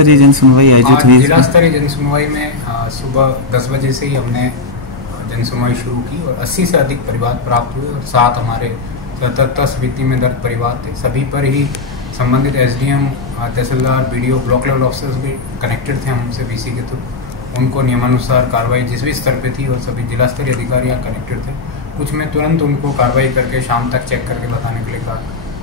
स्तरीय जन सुनवाई आयोजित हुई। जिला स्तरीय जन सुनवाई में सुबह 10 बजे से ही हमने जन सुनवाई शुरू की और 80 से अधिक परिवार प्राप्त हुए और 7 हमारे 77 स्मृति में दर्ज परिवार थे। सभी पर ही संबंधित एसडीएम, तहसीलदार, बीडीओ, ब्लॉक लेवल ऑफिसर्स भी कनेक्टेड थे हमसे बीसी के थ्रू। उनको नियमानुसार कार्रवाई जिस भी स्तर पे थी और सभी जिला स्तरीय अधिकारी यहाँ कनेक्टेड थे। कुछ में तुरंत उनको कार्रवाई करके शाम तक चेक करके बताने के लिए कहा,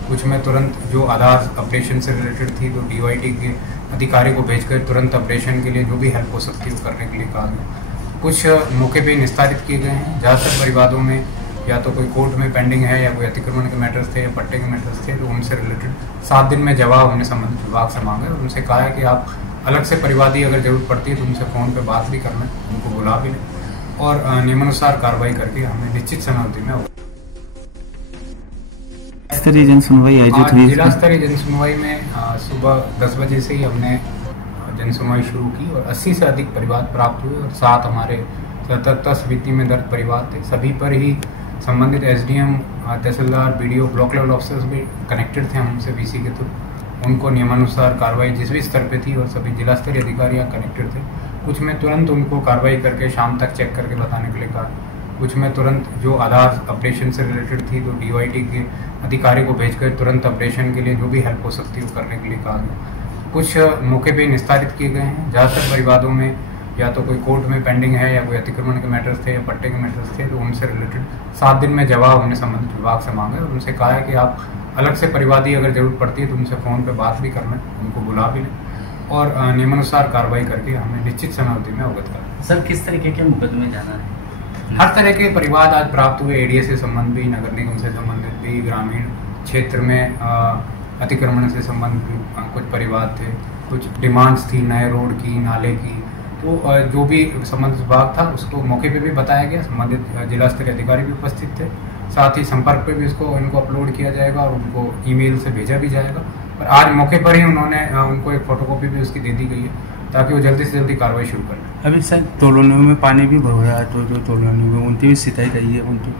कुछ में तुरंत जो आधार अपडेशन से रिलेटेड थी तो डीवाईटी के अधिकारी को भेजकर तुरंत अपडेशन के लिए जो भी हेल्प हो सकती है वो करने के लिए कहा गया। कुछ मौके पे निस्तारित किए गए हैं। ज़्यादातर परिवारों में या तो कोई कोर्ट में पेंडिंग है या कोई अतिक्रमण के मैटर्स थे या पट्टे के मैटर्स थे, तो उनसे रिलेटेड 7 दिन में जवाब हमने संबंधित विभाग से मांगा और उनसे कहा है कि आप अलग से परिवादी अगर जरूरत पड़ती है तो उनसे फ़ोन पे बात भी करना, उनको बुला भी लें और नियमानुसार कार्रवाई करके हमें निश्चित समय अवधि में स्तरीय जन सुनवाई आयोजित हुई। जिला स्तरीय जन सुनवाई में सुबह 10 बजे से ही हमने जन सुनवाई शुरू की और 80 से अधिक परिवार प्राप्त हुए और 7 हमारे 77 स्मृति में दर्ज परिवार थे। सभी पर ही संबंधित एसडीएम, तहसीलदार, बीडीओ, ब्लॉक लेवल ऑफिसर्स भी कनेक्टेड थे हमसे बीसी के थ्रू। उनको नियमानुसार कार्रवाई जिस भी स्तर पे थी और सभी जिला स्तरीय अधिकारी यहाँ कनेक्टेड थे। कुछ में तुरंत उनको कार्रवाई करके शाम तक चेक करके बताने के लिए कहा, कुछ में तुरंत जो आधार अपडेशन से रिलेटेड थी तो डीवाईटी के अधिकारी को भेजकर तुरंत अपडेशन के लिए जो भी हेल्प हो सकती है वो करने के लिए कहा गया। कुछ मौके पे निस्तारित किए गए हैं। ज़्यादातर परिवारों में या तो कोई कोर्ट में पेंडिंग है या कोई अतिक्रमण के मैटर्स थे या पट्टे के मैटर्स थे, तो उनसे रिलेटेड 7 दिन में जवाब हमने संबंधित विभाग से मांगा और उनसे कहा है कि आप अलग से परिवादी अगर जरूरत पड़ती है तो उनसे फ़ोन पे बात भी करना, उनको बुला भी लें और नियमानुसार कार्रवाई करके हमें निश्चित समय अवधि में अवगत करना। सर, किस तरीके के मुकदमे जाना है? हर तरह के परिवार आज प्राप्त हुए, एडीए से संबंध भी, नगर निगम से संबंधित भी, ग्रामीण क्षेत्र में अतिक्रमण से संबंधित कुछ परिवार थे, कुछ डिमांड्स थी नए रोड की, नाले की, तो जो भी संबंधित विभाग था उसको मौके पे भी बताया गया। संबंधित जिला स्तरीय अधिकारी भी उपस्थित थे। साथ ही संपर्क पे भी इनको अपलोड किया जाएगा और उनको ईमेल से भेजा भी जाएगा। और आज मौके पर ही उनको एक फोटोकॉपी भी उसकी दे दी गई है ताकि वो जल्दी से जल्दी कार्रवाई शुरू करें। अभी सर तोलोनियों में पानी भी भर रहा है, तो जो तोलोनियों में उनकी भी सिंचाई रही है उनकी।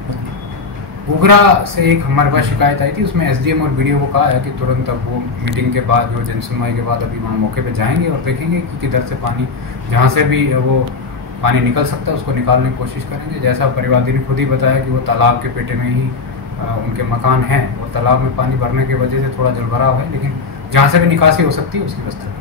उगरा से एक हमारे पास शिकायत आई थी, उसमें एसडीएम और बीडीओ को कहा है कि तुरंत अब वो मीटिंग के बाद जो जन सुनवाई के बाद अभी वहाँ मौके पे जाएंगे और देखेंगे कि किधर से पानी, जहाँ से भी वो पानी निकल सकता है उसको निकालने की कोशिश करेंगे। जैसा परिवादी ने खुद ही बताया कि वो तालाब के पेटे में ही उनके मकान हैं और तालाब में पानी भरने की वजह से थोड़ा जलभराव है, लेकिन जहाँ से भी निकासी हो सकती है उसकी व्यवस्था